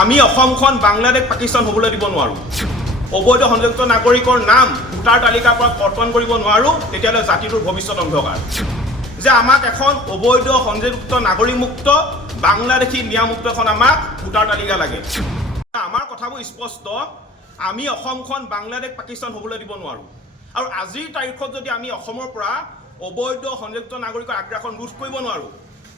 আমি অসমখন বাংলাদেশ পাকিস্তান হ'বলৈ দিব নোৱাৰোঁ। অবৈধ সংযুক্ত নাগৰিকৰ নাম ভোটাৰ তালিকাৰ পৰা কৰ্তন কৰিব নোৱাৰোঁ, তেতিয়াহ'লে জাতিটোৰ ভৱিষ্যত অন্ধকাৰ। যে আমাক এখন অবৈধ সংযুক্ত নাগৰিকমুক্ত বাংলাদেশী ন্যায়মুক্ত এখন আমাক ভোটাৰ তালিকা লাগে। আমাৰ কথাবোৰ স্পষ্ট, আমি অসমখন বাংলাদেশ পাকিস্তান হ'বলৈ দিব নোৱাৰোঁ। আৰু আজিৰ তাৰিখত যদি আমি অসমৰ পৰা অবৈধ সংযুক্ত নাগৰিকৰ আগ্ৰাসন ৰোধ কৰিব নোৱাৰোঁ,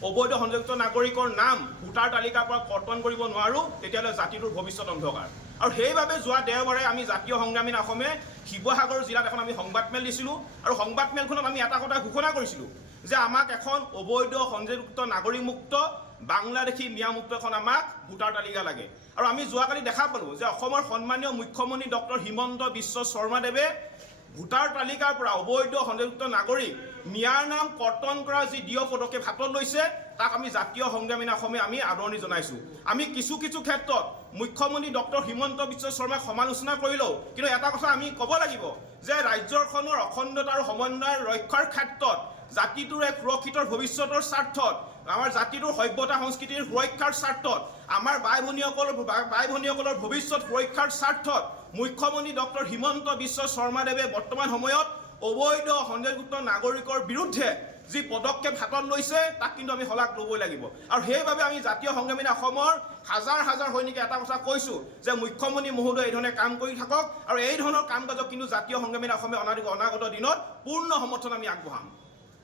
অবৈধ সংযুক্ত নাগৰিকৰ নাম ভোটাৰ তালিকাৰ পৰা কৰ্তন কৰিব নোৱাৰোঁ, তেতিয়াহ'লে জাতিটোৰ ভৱিষ্যত অন্ধকাৰ। আৰু সেইবাবে যোৱা দেওবাৰে আমি জাতীয় সংগ্ৰামী অসমে শিৱসাগৰ জিলাত এখন আমি সংবাদমেল দিছিলোঁ, আৰু সংবাদমেলখনত আমি এটা কথা ঘোষণা কৰিছিলোঁ যে আমাক এখন অবৈধ সংযুক্ত নাগৰিকমুক্ত বাংলাদেশী ন্যায়মুক্ত এখন আমাক ভোটাৰ তালিকা লাগে। আৰু আমি যোৱাকালি দেখা পালোঁ যে অসমৰ সন্মানীয় মুখ্যমন্ত্ৰী ডক্টৰ হিমন্ত বিশ্ব শৰ্মাদেৱে ভোটাৰ তালিকাৰ পৰা অবৈধ সংযুক্ত নাগৰিক নিয়াৰ নাম কৰ্তন কৰাৰ যি দৃঢ় পদক্ষেপ হাতত লৈছে, তাক আমি জাতীয় সংগ্ৰামী অসমে আমি আদৰণি জনাইছোঁ। আমি কিছু ক্ষেত্ৰত মুখ্যমন্ত্ৰী ডক্টৰ হিমন্ত বিশ্ব শৰ্মাক সমালোচনা কৰিলেও কিন্তু এটা কথা আমি ক'ব লাগিব যে ৰাজ্যখনৰ অখণ্ডতা আৰু সমন্বয় ৰক্ষাৰ ক্ষেত্ৰত জাতিটোৰ এক সুৰক্ষিত ভৱিষ্যতৰ স্বাৰ্থত, আমাৰ জাতিটোৰ সভ্যতা সংস্কৃতিৰ সুৰক্ষাৰ স্বাৰ্থত, আমাৰ বাই ভনীসকলৰ ভৱিষ্যত সুৰক্ষাৰ স্বাৰ্থত মুখ্যমন্ত্ৰী ডক্টৰ হিমন্ত বিশ্ব শৰ্মাদেৱে বৰ্তমান সময়ত অবৈধ সংযুক্ত নাগৰিকৰ বিৰুদ্ধে যি পদক্ষেপ হাতত লৈছে, তাক কিন্তু আমি শলাগ ল'বই লাগিব। আৰু সেইবাবে আমি জাতীয় সংগ্ৰামী অসমৰ হাজাৰ সৈনিকে এটা কথা কৈছোঁ যে মুখ্যমন্ত্ৰী মহোদয় এই ধৰণে কাম কৰি থাকক, আৰু এই ধৰণৰ কাম কাজক কিন্তু জাতীয় সংগ্ৰামী অসমে অনাগত দিনত পূৰ্ণ সমৰ্থন আমি আগবঢ়াম।